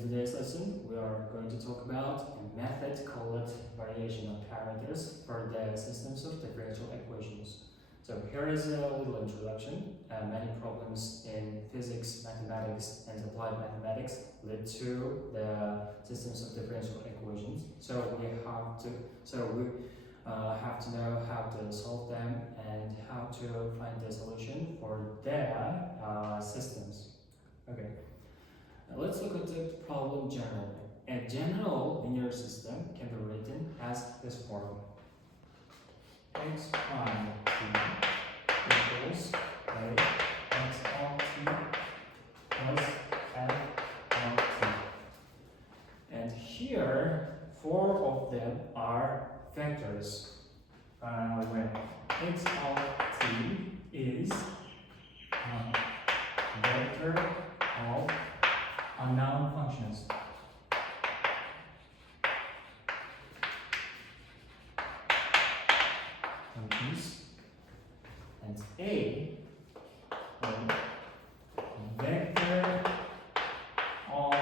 today's lesson, we are going to talk about a method called variation of parameters for the systems of differential equations. So here is a little introduction. Many problems in physics, mathematics, and applied mathematics lead to the systems of differential equations. So we have to know how to solve them and how to find the solution for their systems. Okay. Now let's look at the problem generally. A general linear system can be written as this form. X prime t equals a x of t plus f of t. And here, four of them are vectors. Where x of t is vector of unknown functions. And A vector of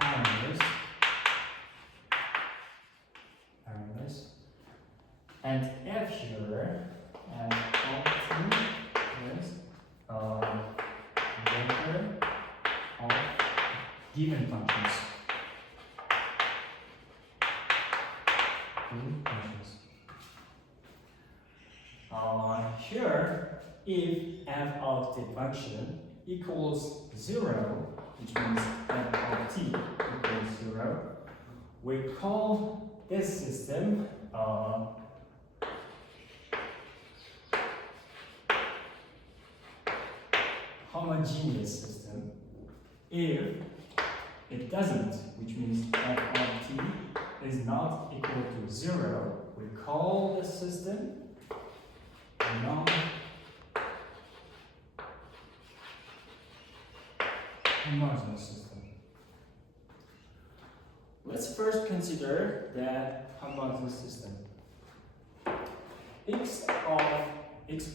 parameters, and F here and of t is vector of given functions. Here, if f of the function equals 0, which means f of t equals 0, we call this system homogeneous system. If it doesn't, which means f of t is not equal to 0, we call the system non-homogeneous system. Let's first consider the homogeneous system. X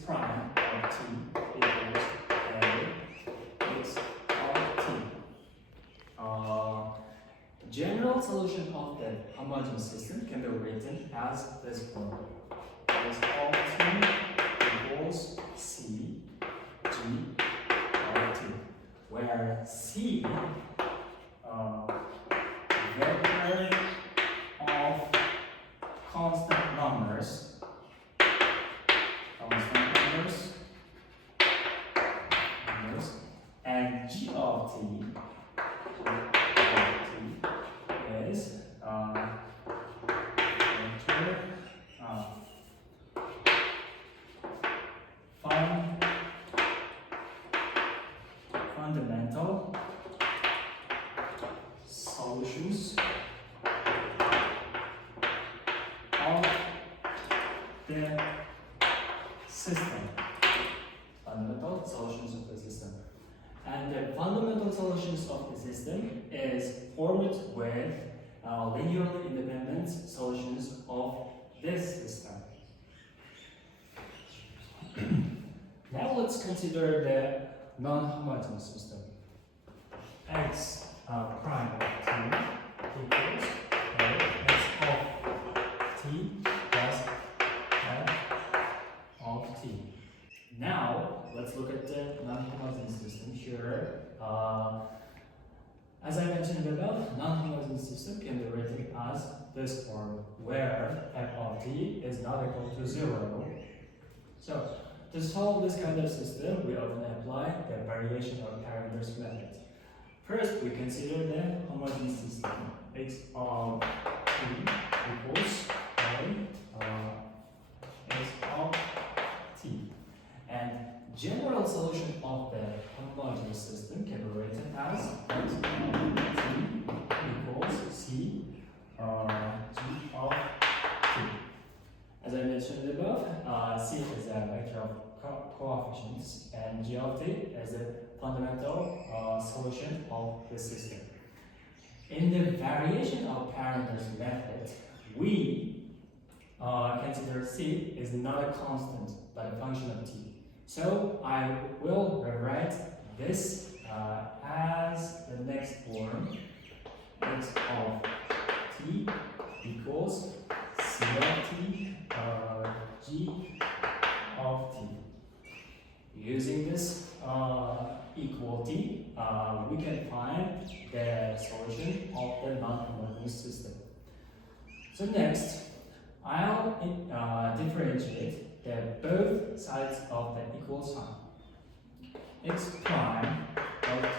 prime of t equals a x of t. General solution of the homogeneous system can be written as this form. X of t equals c g of t, where c vector of constant numbers, and g of t is fundamental solutions of the system. Fundamental solutions of the system. And the fundamental solutions of the system is formed with linearly independent solutions of this system. Now let's consider the non-homogeneous system. X prime of t equals x of t plus f of t. Now let's look at the non-homogeneous system here. As I mentioned above, non-homogeneous system can be written as this form, where f of t is not equal to 0. So to solve this kind of system, we often apply the variation of parameters method. First, we consider the homogeneous system. X of t equals x of t. And general solution of the homogeneous system can be written as x of t equals c g of t. As I mentioned above, c is a vector of coefficients and g of t is a fundamental solution of the system. In the variation of parameters method, we consider c is not a constant but a function of t. So I will rewrite this as the next form, x of t equals c of t g of t. Using this equality, we can find the solution of the non-homogeneous system. So next, I'll differentiate both sides of the equal sign. X prime of t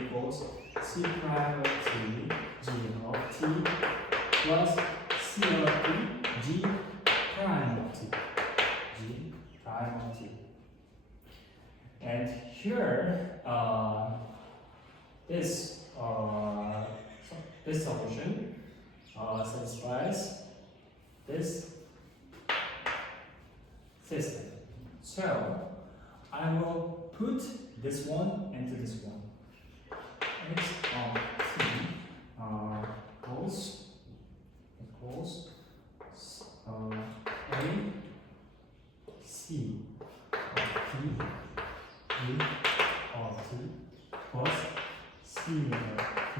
equals c prime of t g of t plus c of t g prime of t. G prime of t. And here, this solution satisfies this system. So I will put this one into this one. X of t equals a c of t g of t plus c of t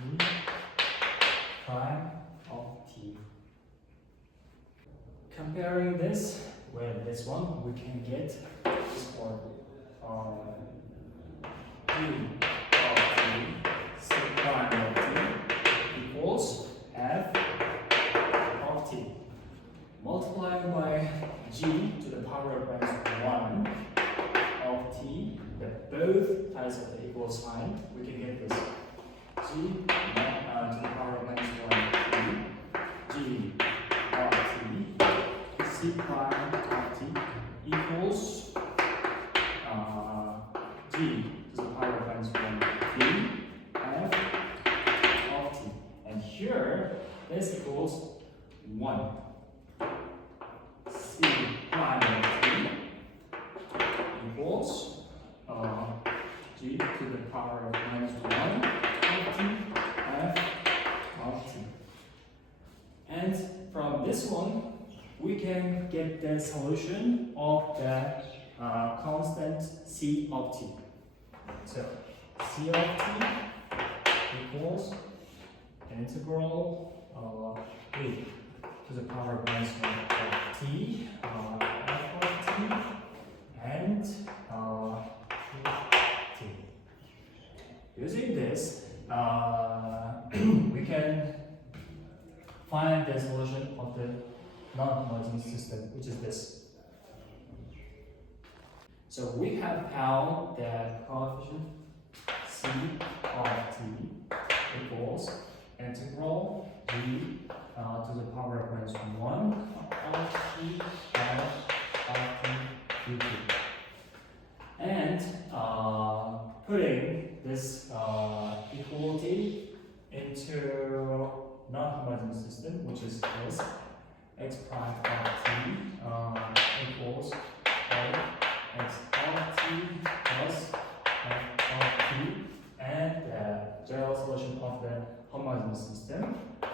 g prime of t. Comparing this with this one, we can get this one. G of t c prime of t equals f of t. Multiplying by g to the power of -1 of t, both sides of the equal sign, we can get this. G to the power of -1 g of t c prime of t equals g to the power of -1 b f of t. And here, this equals 1. C prime of t equals g to the power of -1 of t f of t. And from this one, we can get the solution of the constant c of t. So c of t equals integral a to the power of -1 of t f of t and t. Using this, we can find the solution of the non-homogeneous system, which is this. So we have found that coefficient c of t equals integral g to the power of -1 of t f of t dt. And putting this equality into non-homogeneous system, which is this, x prime of t equals x of t plus f of t, and the general solution of the homogeneous system,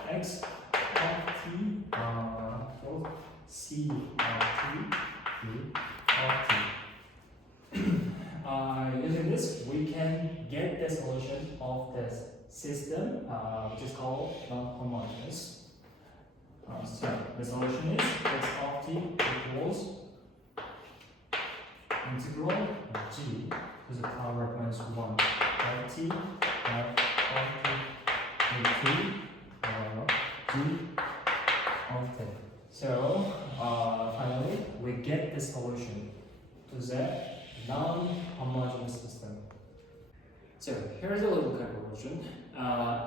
x of t equals c of t d of t. Using this, we can get the solution of this system, which is called non-homogeneous. So the solution is x of t equals integral g to the power of -1 of t f of t dt g of t. So finally, we get the solution to the non-homogeneous system. So here's a little conclusion.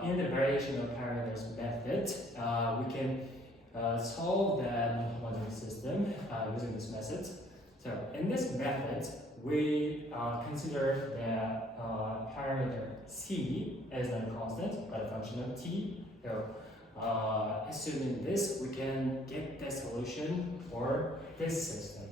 In the variation of parameters method, we can solve the non-homogeneous system using this method. So in this method, we consider the parameter c as a constant, but a function of t. So assuming this, we can get the solution for this system.